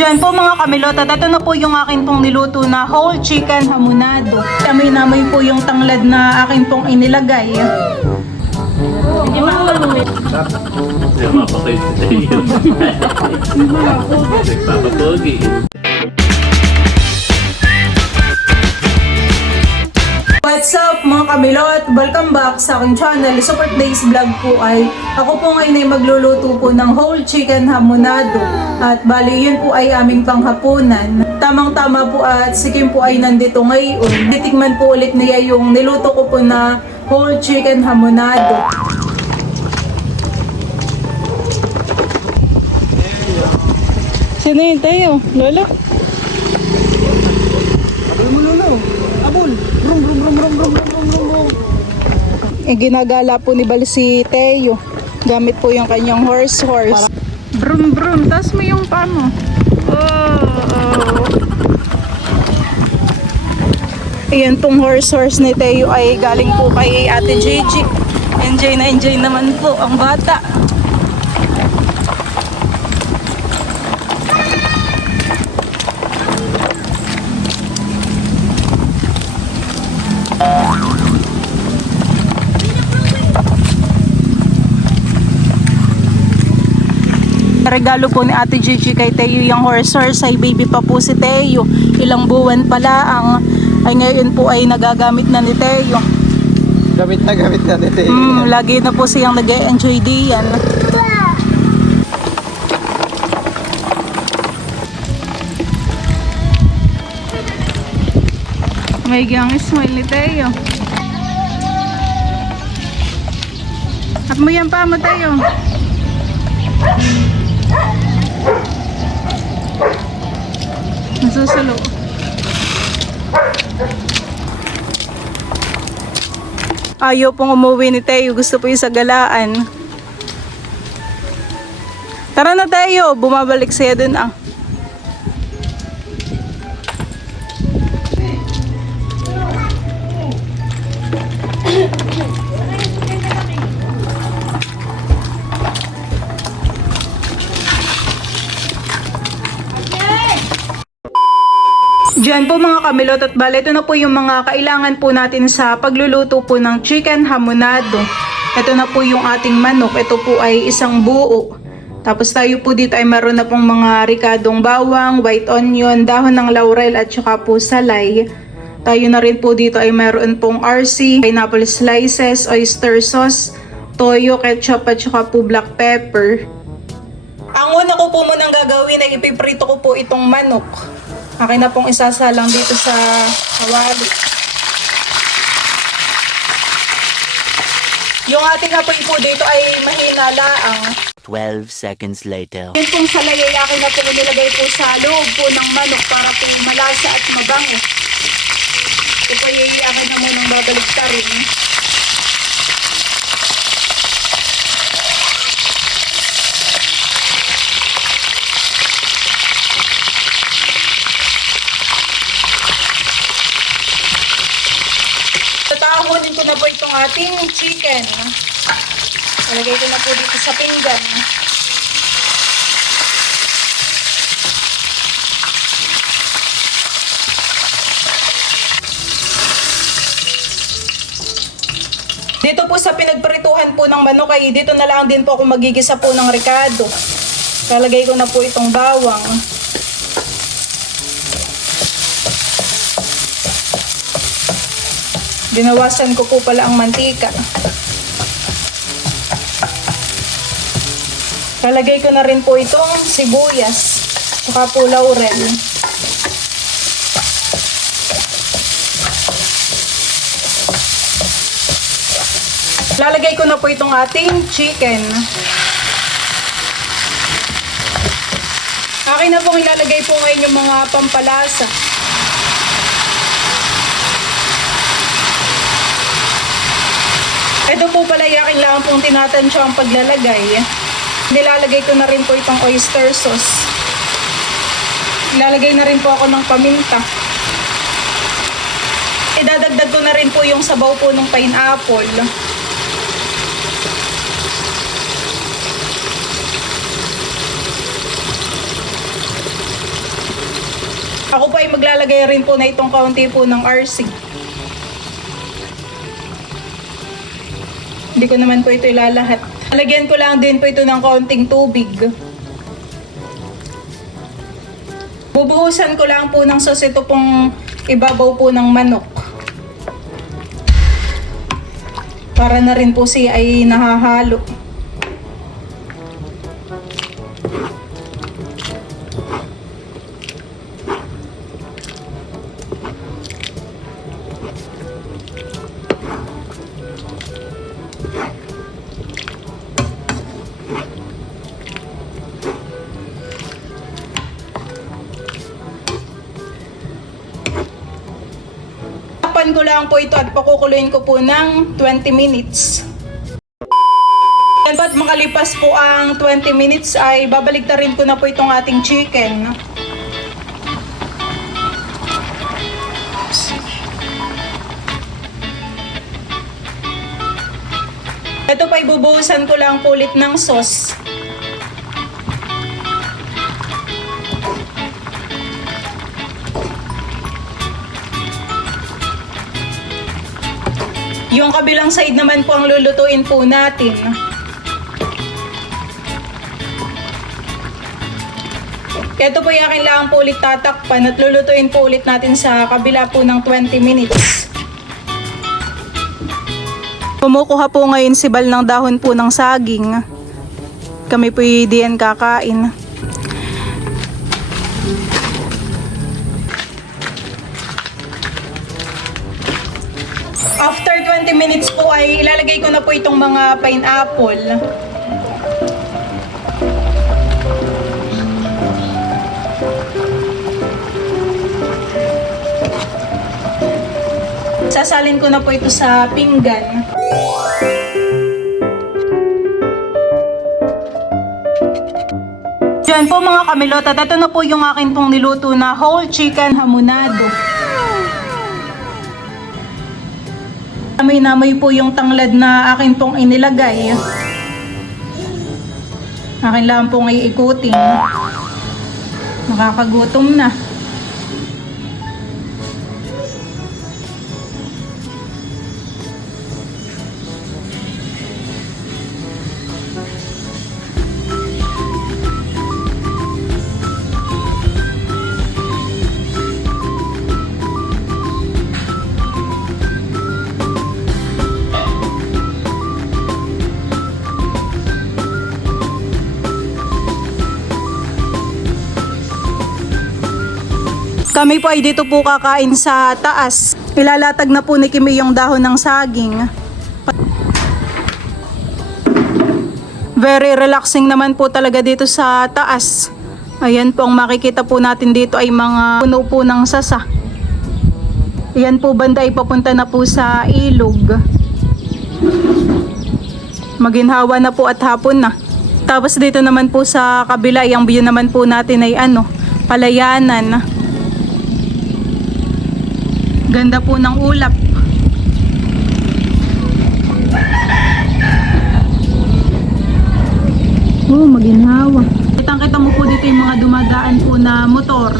Diyan po mga kamilot, at ito na po yung akin pong niluto na whole chicken hamonado. Amoy po yung tanglad na akin pong inilagay. Hindi mapapay sa iyo. Nagpapapogi. What's up mga kamilot? Welcome back sa aking channel. Support Days Vlog po ay ako po ngayon ay magluluto po ng whole chicken hamonado. At bali yun po ay aming panghapunan. Tamang-tama po at si Kim po ay nandito ngayon. Titikman po ulit niya yung niluto ko po na whole chicken hamonado. Sino yun tayo? Lola? Abol mo lolo. Abol. Brum brum brum brum brum brum brum brum. Ginagala po ni Bal si Teo. Gamit po yung kanyang horse. Brum brum. Tas mo yung paa mo. Oh. Ayan pong horse ni Teo ay galing po kay Ate Gigi. Enjoy naman po ang bata. Regalo po ni Ate Gigi kay Teo yung horse ay baby pa po si Teo. Ilang buwan pala ay ngayon po ay nagagamit na ni Teo. Gamit na dito. Lagi na po siyang nag-enjoy diyan. May gang smile ni Teo. At mo yan pa mo Teo. Nasusulo. Ayaw pong umuwi ni Teo. Gusto po yung sa galaan. Tara na Teo. Bumabalik siya dun ah. Diyan po mga kamilot at bale, ito na po yung mga kailangan po natin sa pagluluto po ng chicken hamonado. Ito na po yung ating manok. Ito po ay isang buo. Tapos tayo po dito ay meron na pong mga ricadong bawang, white onion, dahon ng laurel at saka po salay. Tayo na rin po dito ay meron pong RC, pineapple slices, oyster sauce, toyo, ketchup at saka po black pepper. Ang una ko po munang gagawin ay ipiprito ko po itong manok. Akin na pong isasalang dito sa kawali. Yung ating apoy po dito ay mahina laang. 12 seconds later. Yung pong salay ay akin na po nilagay po sa loob po ng manok para po malasa at mabango. Ito po ay akin na munang babaliktarin. Tatahunin ko na po itong ating chicken. Ilagay ko na po dito sa pinggan. Dito po sa pinagprituhan po ng manok ay dito na lang din po ako magigisa po ng ricado. Lalagay ko na po itong bawang. Binawasan ko po pala ang mantika. Lalagay ko na rin po itong sibuyas. Saka po laurel. Lalagay ko na po itong ating chicken. Akin na pong ilalagay po ngayon yung mga pampalasa. Ito po pala yung akin lang pong tinatansya ang paglalagay. Nilalagay ko na rin po itong oyster sauce. Ilalagay na rin po ako ng paminta. Idadagdag ko na rin po yung sabaw po ng pineapple. Ako po ay maglalagay rin po na itong kaunti po ng RC. Hindi ko naman po ito ilalahat. Lagyan ko lang din po ito ng kaunting tubig. Bubuhusan ko lang po ng sauce ito pong ibabaw po ng manok. Para na rin po siya ay nahahalo. Takpan ko lang po ito at pakukuluin ko po ng 20 minutes. Yan po, at makalipas po ang 20 minutes ay babaligtarin ko na po itong ating chicken. Ito pa ibubuhusan ko lang po ulit ng sauce. Yung kabilang side naman po ang lulutuin po natin. Ito po yung akin lang po ulit tatakpan at lulutuin po ulit natin sa kabila po ng 20 minutes. Kumukuha po ngayon si Bal ng dahon po ng saging. Kami po diyan kakain. After 20 minutes po ay ilalagay ko na po itong mga pineapple. Sasalin ko na po ito sa pinggan. Yan po mga kamilot, at ito na po yung akin pong niluto na whole chicken hamonado. Amoy po yung tanglad na akin pong inilagay. Akin lang pong iikutin. Nakakagutom na. Kami po ay dito po kakain sa taas. Ilalatag na po ni Kimi yung dahon ng saging. Very relaxing naman po talaga dito sa taas. Ayan po, ang makikita po natin dito ay mga puno po ng sasa. Ayan po, banda ay papunta na po sa ilog. Maginhawa na po at hapon na. Tapos dito naman po sa kabila, yung view naman po natin ay palayanan. Ganda po ng ulap. Oh, maginhawa. Kitang-kita mo po dito yung mga dumadaan po na motor.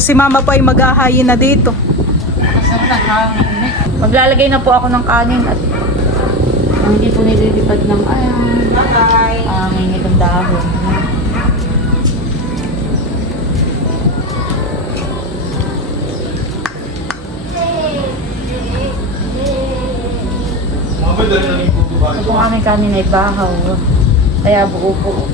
Si mama po ay maghahayin na dito. Maglalagay na po ako ng kanin at hindi po nililipad ng hangin itong dahon. Ito po aming kanin ay bahaw. Kaya buo po.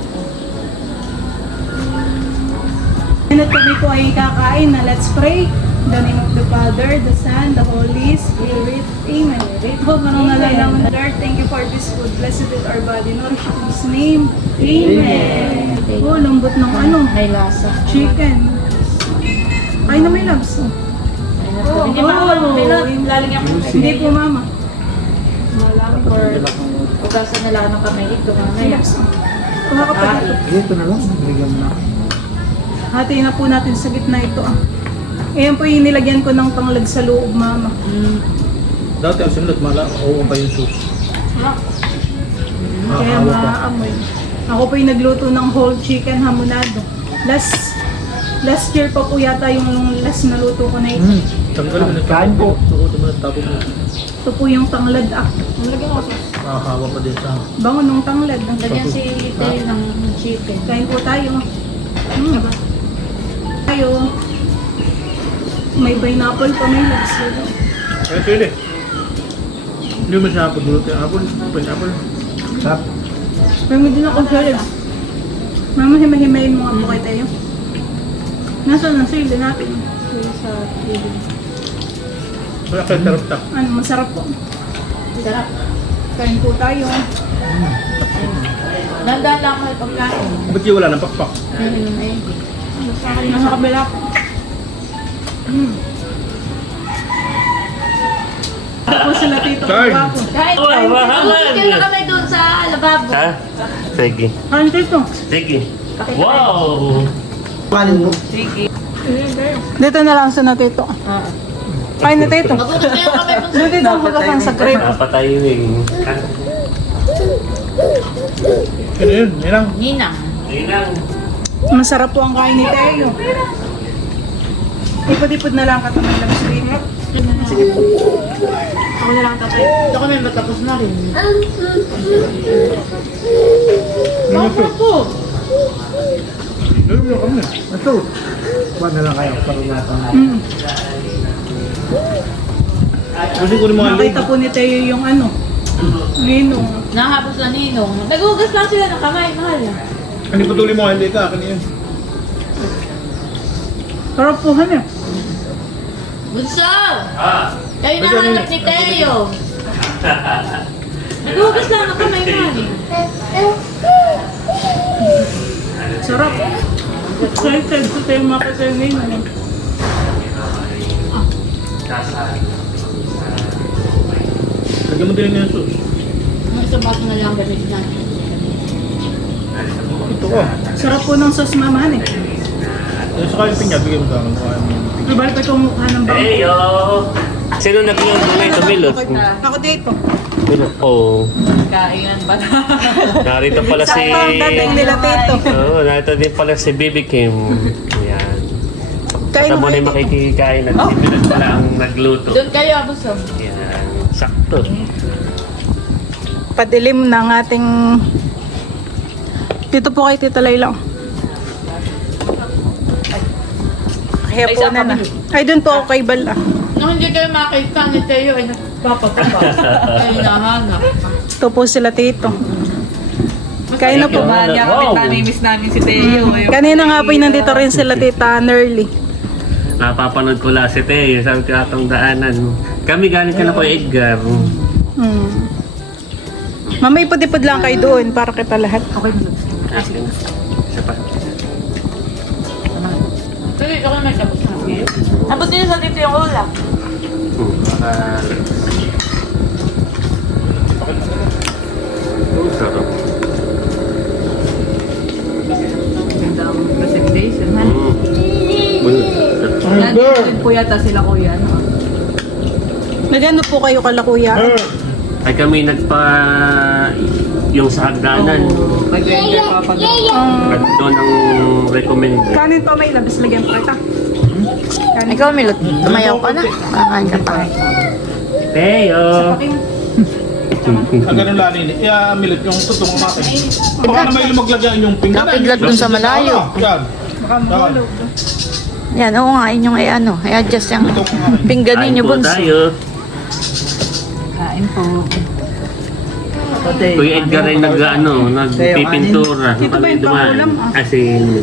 And at kami po ay kakain na. Let's pray. In the name of the Father, the Son, the Holy Spirit. Amen. Po, marunong nalalaman. Lord, thank you for this food. Blessed is our body. Nourish it in His name. Amen. Oh, lambot ng May lasa. chicken. Ay na may labs. Hindi mama, lalagyan ko. Hindi po, mama. Or ugasan na lang ng kamay ito. May labs. Kuha ka pa dito. Dito na lang. Bigyan mo na. Hati na po natin sa gitna ito. Ayan po yung nilagyan ko ng tanglad sa loob, mama. Dati ang sinulad, oo pa yung soup. Kaya maamoy. Ako po yung nagluto ng whole chicken hamonado. Last year pa po yata yung last na luto ko na ito. Tanggal mo na. Kain po. Suot mo na tapos mo. Ito po yung tanglad ah. Nalagyan ko sa Makakawa pa din sa... Bango nung tanglad. lagyan si Tayo ng chicken. Kain po tayo. Tayo. May pineapple pa, may nuts. Eh, pwede. Hindi mo siya pagdulot yung apple. Pineapple. Sarap. May din ako salad. Mama, himahimayin mo nga po kay tayo. Nasaan ang sili natin? Sili sa sili. Wala kayo sarap ta. Ano, masarap po. Sarap. Kain po tayo. Nandaan lang ako pagkain. Ba't yung wala ng pakpak? Nasa kabila po. Ito po sila tito. Kain. Kain. Kain. Kain na kami doon sa lababo. Ha? Sige. Kain tito. Sige. Wow! Kanin po. Dito na lang sa na tito. Kain na tito. Magutom na kami doon sa Dito ang hagatan sa crepe. Napatayuin. Ano yun? Yan lang. Ninang. Inang. Masarap po ang kain ni Teo. Ipod-ipod na lang katamay lang sweet. Sige po. Ako na lang tatay. Ito kami matapos na rin. Bakit po? Ano yung kami? Ito. Ba't na lang kayo? Parunatan. Kasi ko rin mga Nakita po ni Teo yung ano. Linong. Nakahapos na ninong. Nagugas lang sila ng kamay, mahal. Hindi patuloy mo, hindi ka. Akin yun. Sarap po hanap. Bunso! Kayo nahanap ni Teo. Nagugas lang ng kamay, mahal. Sarap. Excited sa Teo makita yung Linong. Lagyan mo din yung sauce. Ang isang baso na lang ganit na. Ito ka. Sarap po ng sauce mamahan eh. Yung sa kayo pinya, bigyan mo sa akin. Nabalik ko itong mukha ng bangko. Heyo! Sino nagluto na ito, Milot? Ako dito. Milot. Oo. Kainan ba? Narito pala si... Sakto ang dating nila tito. Oo, narito din pala si Bibi Kim. Yan. Kain Tama mo na yung kayo tito. makikikain at si Milot pala ang nagluto. Doon kayo, Abuso. Yan. Sakto. Padilim ng ating... Dito po kay Tita Layla. Kaya po na na. Ay, doon po ako kay Bala. Nung hindi kayo makita ni Teo, ay nagpapapapa. Ay nahanap. Ito po sila tito. Kain na po. Wow! Namimiss namin si Teo. Kanina nga po nandito rin sila Tita Nerly. Napapanood ko lang si Teo. Sabi ko atong daanan. Kami galing ka na ko Edgar. Mama, ipod-ipod lang kayo doon para kita lahat. Okay, Akin. Isa pa. Sige, okay may tapos na. Tapos din sa dito yung ulam. Baka... Sarap. Ganda ang presentation, ha? Nandito po yata sila kuya, no? Nagano po kayo kala kuya? Ay kami nagpa... Yung sa hagdanan. Mag-render pa pag... At doon ang recommend. Kanin pa may labis, lagyan pa kita. Kanin. Ikaw, Milot, tumayaw ka na. Kakain ka pa. Teo! Ang ganun lani ni. Milot yung tutong umakin. Baka na may lumaglagyan yung pinggan. Napiglat dun sa malayo. Yan. Baka mahulog. Yan, oo nga, inyong i-adjust yung pinggan ninyo, Kain po Bunso. tayo. Kain po. Kuya Edgar ay nagpipintura. Dito ba yung pangulam, ah? Asin.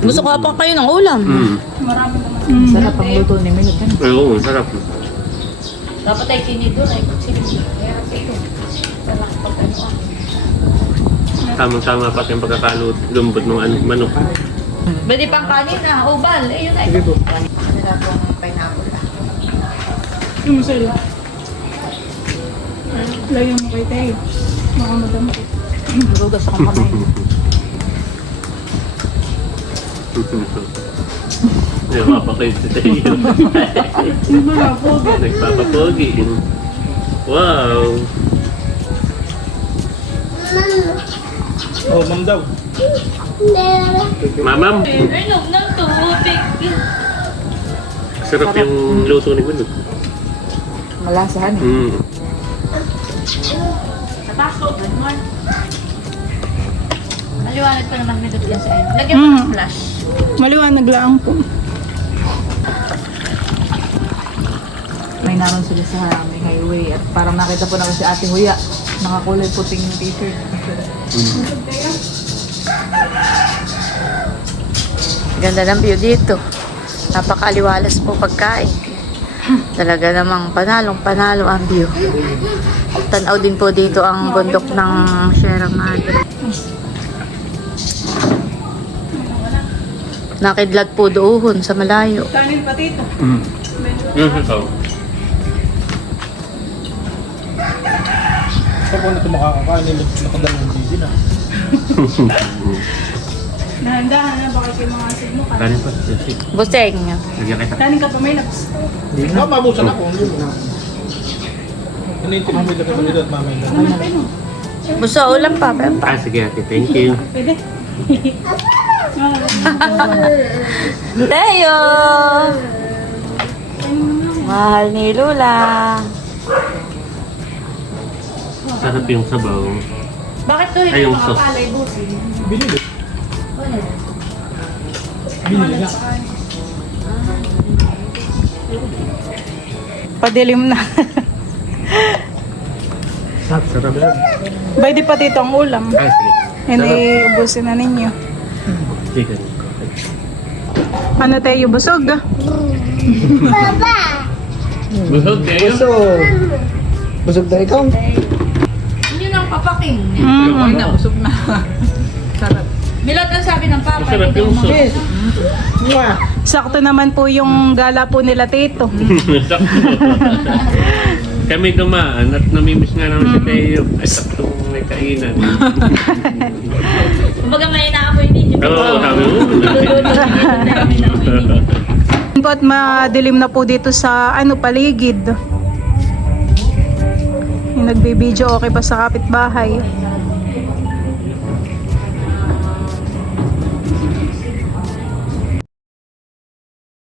Gusto ko pa kayo ng ulam. Marami naman. Sarap ang luto ni Milot. Oo, sarap. Dapat ay tinidor ay kutsili. Kaya ito. Talakpag ano ah. Tamang-tama pati yung pagkakalumbot ng manok. Pwede pang kanin na, ubal. Eh, yun ay. Sige po. Nila po ang pineapple ah. Yung sa'yo. Lagyan mo kay Teo. Baka madami. Marugas akong kamay. Nagpapakoy si Teo. Wala po. Nagpapapogi. Wow! Oh, ma'am daw. Mamam! Inom ng tubig. Sarap yung luto ni Manok. Malasahan eh. Mm. Nabaso, good morning. Maliwanag pa naman nito yan sa iyo. Lagyan mo ng flash. Maliwanag lang po. May naroon sila sa may highway at parang nakita po namin si Ate Huya. Nakakulay puting yung t-shirt. Ganda ng view dito. Napakaliwalas po pagkain. Talaga namang panalong-panalo ang view. Tanaw din po dito ang bundok ng Sierra Madre. Nakidlat po doon sa malayo. Kanin pa dito. Ikaw. Kapag na ito makakakain, nakadalang busy na. Dahan-dahan na, baka kayo mga signo ka. Kanin pa. Yes, Buseng. lagyan kita. Kanin ka pa may laps. Mabusan ako. Hinintip mo yung lagay mo dito at mamay na. Buso, ulam pa. Ah, sige ate. Thank you. Pwede. Leo! Mahal ni Lula. Sarap yung sabaw. Bakit to Ay, yung sauce. Busi? Binili. Binili nga. Padilim na. Sarap. Pwede pa dito ang ulam. Ah, sige. Hindi, ubusin na ninyo. Chicken. Ano tayo, busog? Busog kayo? Busog na ikaw. Yun ang papaking. Okay na, usok na. Sarap. Milot lang sabi ng papa. Masarap hindi yung daw sauce. Sakto naman po yung gala po nila tito. Kami dumaan at namimiss nga naman si Teo. Ay, saktong may kainan. Kumbaga may inaamoy din. Oo, sabi mo. Po at madilim na po dito sa paligid. Yung nagbibideo okay pa sa kapitbahay.